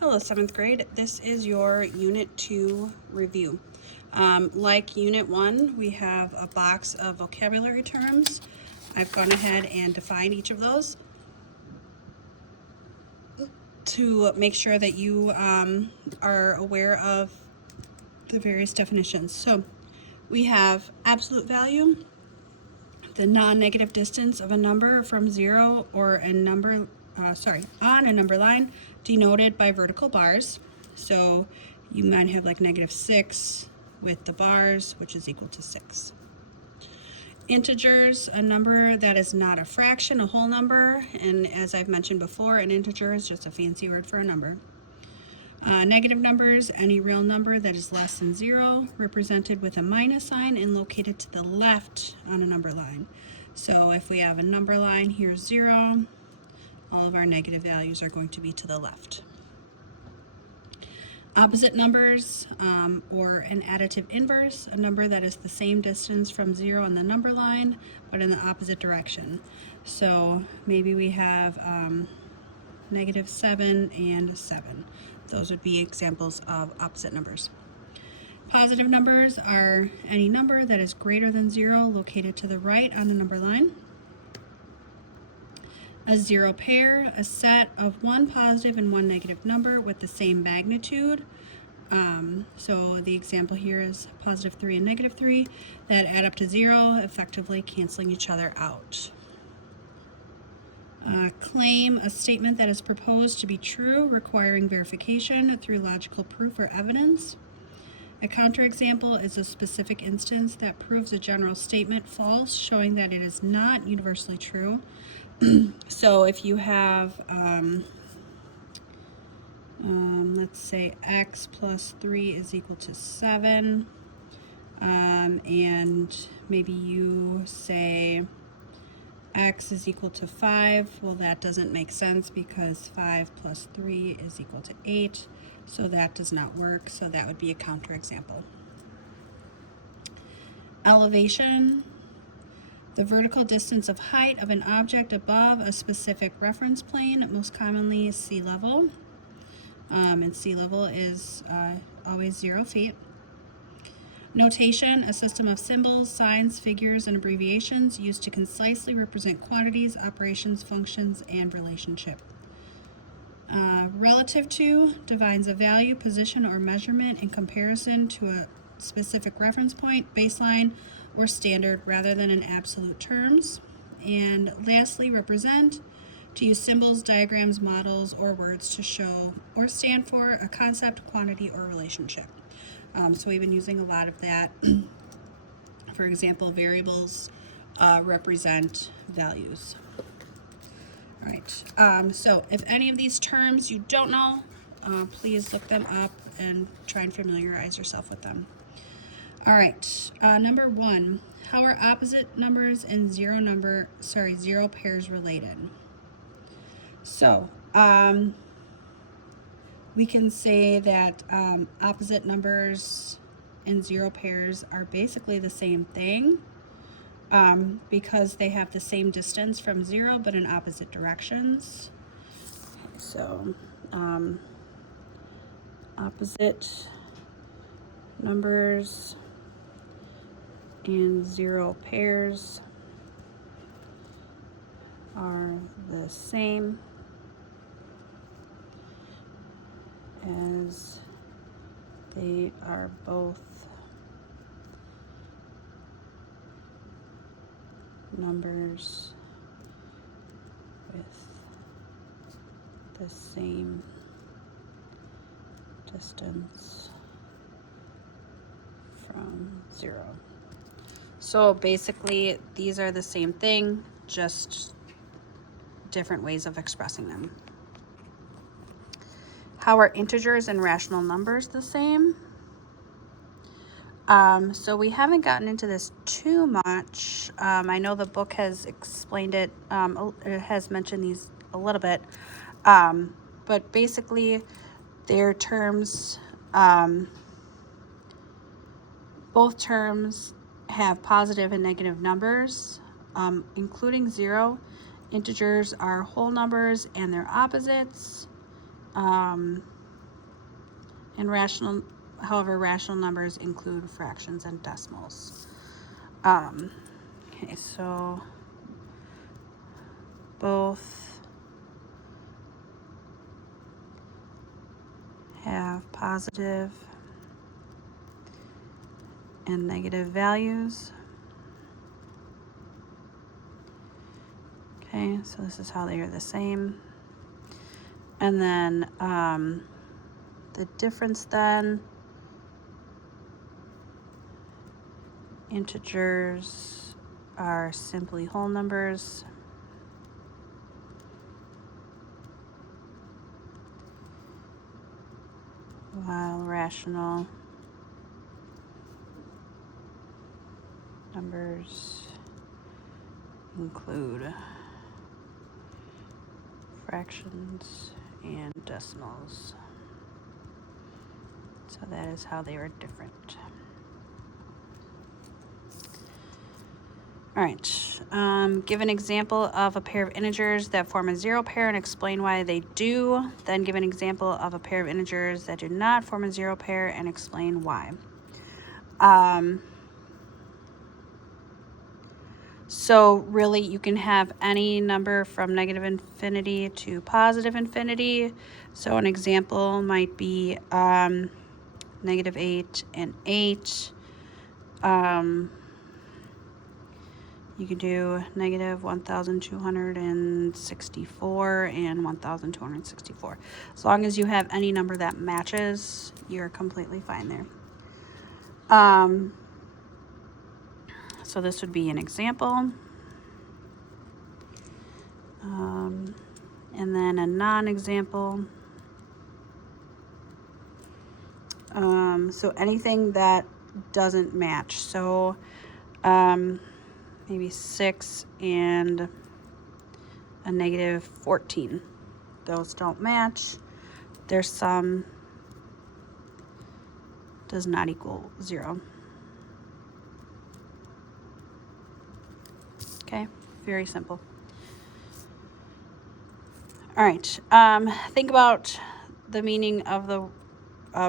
Hello, 7th grade. This is your Unit 2 review. Like Unit 1, we have a box of vocabulary terms. I've gone ahead and defined each of those to make sure that you are aware of the various definitions. So we have absolute value, the non-negative distance of a number from zero or a number, on a number line denoted by vertical bars. So you might have like -6 with the bars, which is equal to 6. Integers, a number that is not a fraction, a whole number, and as I've mentioned before, an integer is just a fancy word for a number. Negative numbers, any real number that is less than 0, represented with a minus sign and located to the left on a number line. So if we have a number line, here's 0, all of our negative values are going to be to the left. Opposite numbers, or an additive inverse, a number that is the same distance from 0 on the number line, but in the opposite direction. So maybe we have -7 and 7. Those would be examples of opposite numbers. Positive numbers are any number that is greater than 0 located to the right on a number line. A zero pair, a set of one positive and one negative number with the same magnitude. So the example here is +3 and -3 that add up to 0, effectively canceling each other out. Claim, a statement that is proposed to be true, requiring verification through logical proof or evidence. A counterexample is a specific instance that proves a general statement false, showing that it is not universally true. So if you have, let's say x plus 3 is equal to 7, and maybe you say x is equal to 5, well, that doesn't make sense because 5 plus 3 is equal to 8, so that does not work, so that would be a counterexample. Elevation, the vertical distance of height of an object above a specific reference plane, most commonly sea level, and sea level is always 0 feet. Notation, a system of symbols, signs, figures, and abbreviations used to concisely represent quantities, operations, functions, and relationship. Relative to defines a value, position, or measurement in comparison to a specific reference point, baseline, or standard rather than in absolute terms. And lastly, represent, to use symbols, diagrams, models, or words to show or stand for a concept, quantity, or relationship. So we've been using a lot of that. For example, variables represent values. All right, so if any of these terms you don't know, please look them up and try and familiarize yourself with them. All right, number 1, how are opposite numbers and zero pairs related? So, we can say that opposite numbers and 0 pairs are basically the same thing because they have the same distance from 0 but in opposite directions. So opposite numbers and 0 pairs are the same as they are both numbers with the same distance from 0. So basically, these are the same thing, just different ways of expressing them. How are integers and rational numbers the same? So we haven't gotten into this too much. I know the book has explained it, it has mentioned these a little bit, but basically their terms, both terms have positive and negative numbers, including 0. Integers are whole numbers and their opposites. and however, rational numbers include fractions and decimals. Okay, so both have positive and negative values. Okay, so this is how they are the same. And then the difference then, integers are simply whole numbers. While rational numbers include fractions and decimals. So that is how they are different. All right, give an example of a pair of integers that form a zero pair and explain why they do. Then give an example of a pair of integers that do not form a zero pair and explain why. So really you can have any number from negative infinity to positive infinity. So an example might be negative 8 and 8. You could do negative 1,264 and 1,264. As long as you have any number that matches, you're completely fine there. So this would be an example. And then a non-example. So anything that doesn't match. So maybe 6 and a negative 14. Those don't match. Their sum does not equal 0. Okay, very simple. All right, think about the meaning of the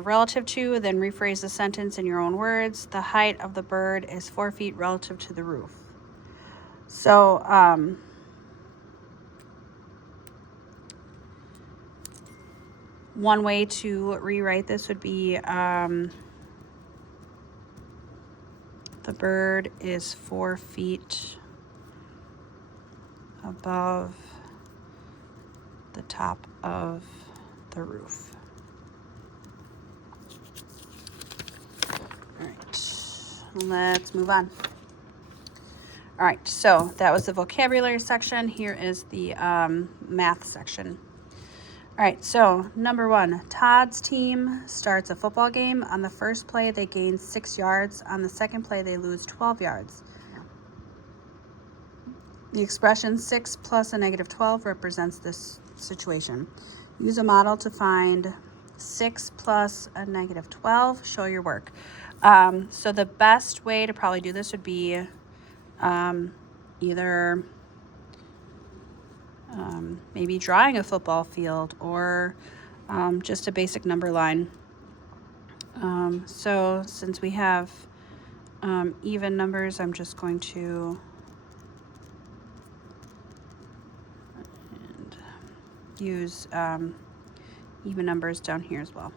relative to, then rephrase the sentence in your own words. The height of the bird is 4 feet relative to the roof. So, one way to rewrite this would be the bird is 4 feet above the top of the roof. All right, let's move on. All right, so that was the vocabulary section. Here is the math section. All right, so number 1, Todd's team starts a football game. On the first play, they gain 6 yards. On the second play, they lose 12 yards. The expression 6 plus a negative 12 represents this situation. Use a model to find 6 plus a negative 12. Show your work. So the best way to probably do this would be either maybe drawing a football field or just a basic number line. So since we have even numbers, I'm just going to use even numbers down here as well.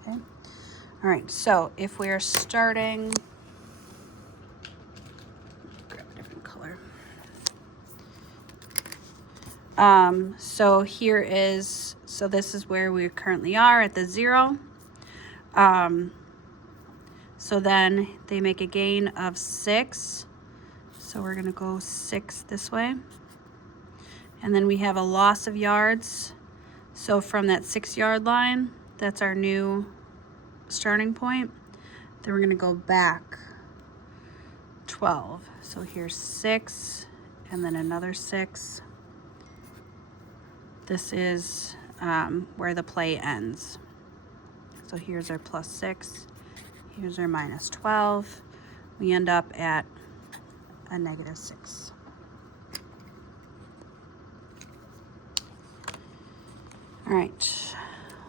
Okay. All right, so if we are starting, grab a different color. So here is, so this is where we currently are at the 0. So then they make a gain of 6. So we're gonna go 6 this way. And then we have a loss of yards. So from that 6-yard line, that's our new starting point. Then we're gonna go back 12. So here's 6 and then another 6. This is where the play ends. So here's our plus 6. Here's our minus 12. We end up at a negative 6. All All right.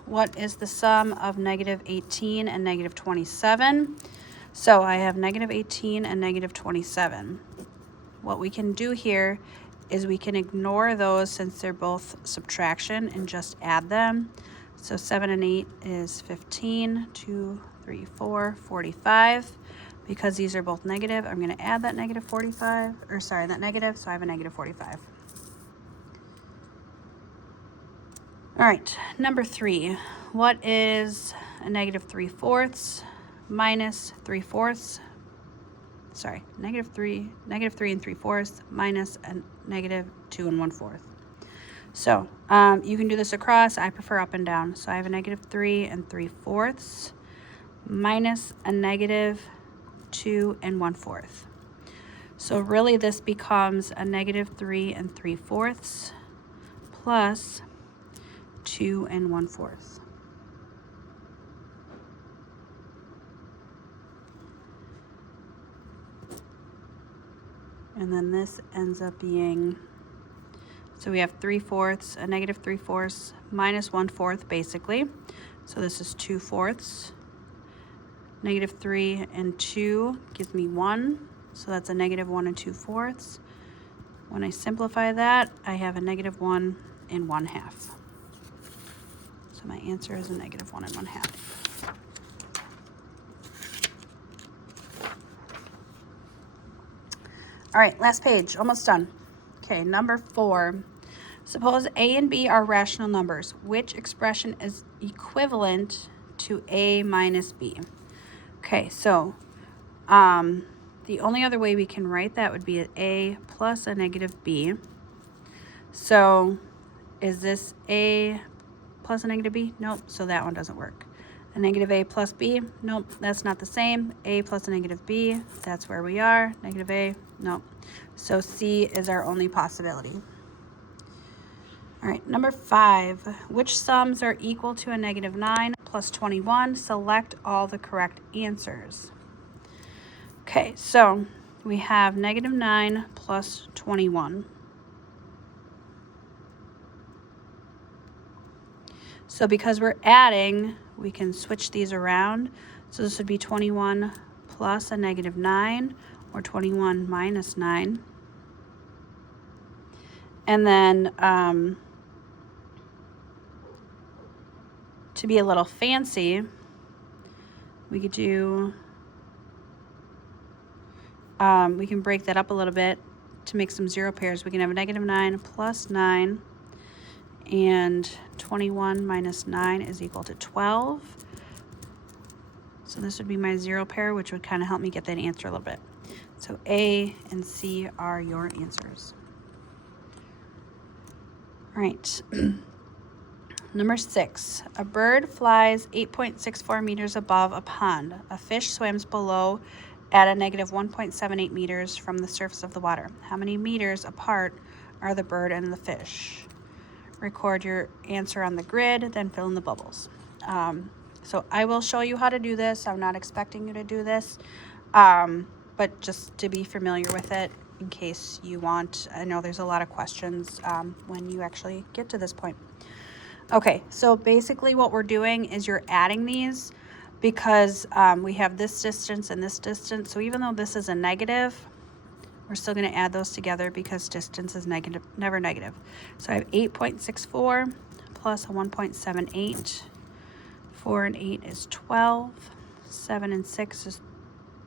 What is the sum of negative 18 and negative 27? So I have negative 18 and negative 27. What we can do here is we can ignore those since they're both subtraction and just add them. So 7 and 8 is 15, 2, 3, 4, 45. Because these are both negative, I'm going to add that negative 45, or sorry, that negative, so I have a negative 45. All right, number 3. What is a negative 3/4 minus 3/4? Sorry, negative 3 and 3/4 minus a negative 2 and 1/4. So you can do this across. I prefer up and down. So I have a negative 3 and 3/4 minus a negative 2 and 1/4. So really this becomes a negative 3 and 3/4 plus 2 and 1/4. And then this ends up being, so we have 3/4, a negative 3/4 minus 1/4 basically. So this is 2/4. Negative 3 and 2 gives me 1. So that's a negative 1 and 2/4. When I simplify that, I have a negative 1 and 1/2. So my answer is a negative 1 and 1/2. All right, last page, almost done. Okay, number 4. Suppose A and B are rational numbers. Which expression is equivalent to A minus B? Okay, so the only other way we can write that would be an A plus a negative B. So is this A plus a negative B? Nope, so that one doesn't work. A negative A plus B? Nope, that's not the same. A plus a negative B, that's where we are. Negative A, nope. So C is our only possibility. All right, number 5. Which sums are equal to a negative 9 plus 21? Select all the correct answers. Okay, so we have negative 9 plus 21. So because we're adding, we can switch these around. So this would be 21 plus a negative 9, or 21 minus 9. And then to be a little fancy, we could do, we can break that up a little bit to make some zero pairs. We can have a negative 9 plus 9, and 21 minus 9 is equal to 12. So this would be my zero pair, which would kind of help me get that answer a little bit. So A and C are your answers. All right. Number 6. A bird flies 8.64 meters above a pond. A fish swims below at a negative 1.78 meters from the surface of the water. How many meters apart are the bird and the fish? Record your answer on the grid, then fill in the bubbles. So I will show you how to do this. I'm not expecting you to do this, but just to be familiar with it in case you want. I know there's a lot of questions when you actually get to this point. Okay, so basically what we're doing is you're adding these because we have this distance and this distance. So even though this is a negative, we're still going to add those together because distance is negative, never negative. So I have 8.64 plus a 1.78. 4 and 8 is 12. 7 and 6 is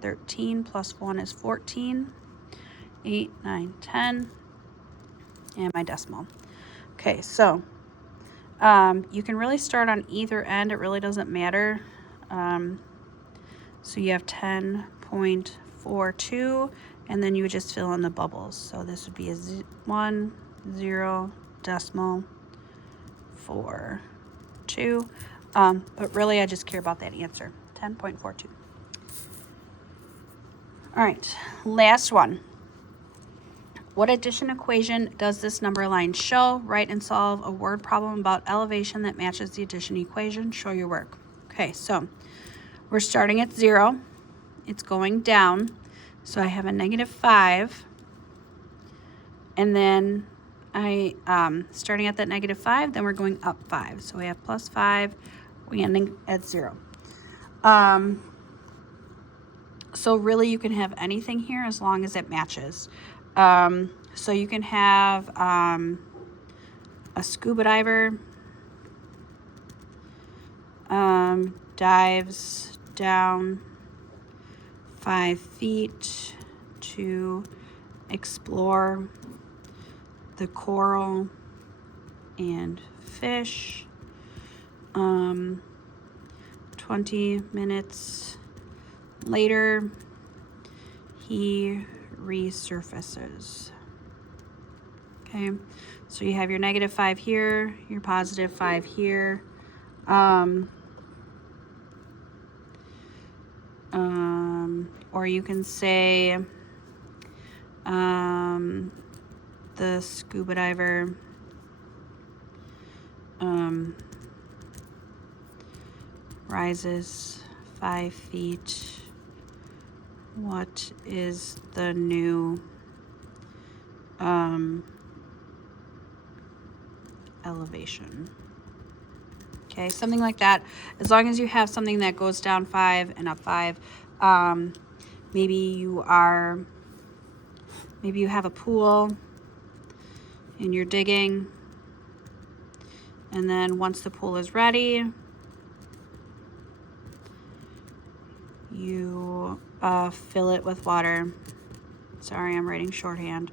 13 plus 1 is 14. 8, 9, 10. And my decimal. Okay, so you can really start on either end. It really doesn't matter. So you have 10.42, and then you would just fill in the bubbles. So this would be a 1, 0, decimal, 4, 2. But really, I just care about that answer, 10.42. All right, last one. What addition equation does this number line show? Write and solve a word problem about elevation that matches the addition equation. Show your work. Okay, so we're starting at 0. It's going down. So I have a negative 5. And then starting at that -5, then we're going up 5. So we have +5, we ending at 0. So really you can have anything here as long as it matches. So you can have a scuba diver dives down 5 feet to explore the coral and fish. 20 minutes later, he resurfaces. Okay, so you have your -5 here, your +5 here. Or you can say the scuba diver rises 5 feet. What is the new elevation? Okay, something like that. As long as you have something that goes down 5 and up 5. Maybe you have a pool and you're digging, and then once the pool is ready, you fill it with water. Sorry, I'm writing shorthand.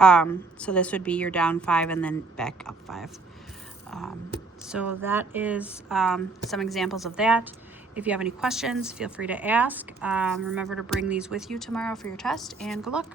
So this would be your down 5 and then back up 5. So that is some examples of that. If you have any questions, feel free to ask. Remember to bring these with you tomorrow for your test, and good luck.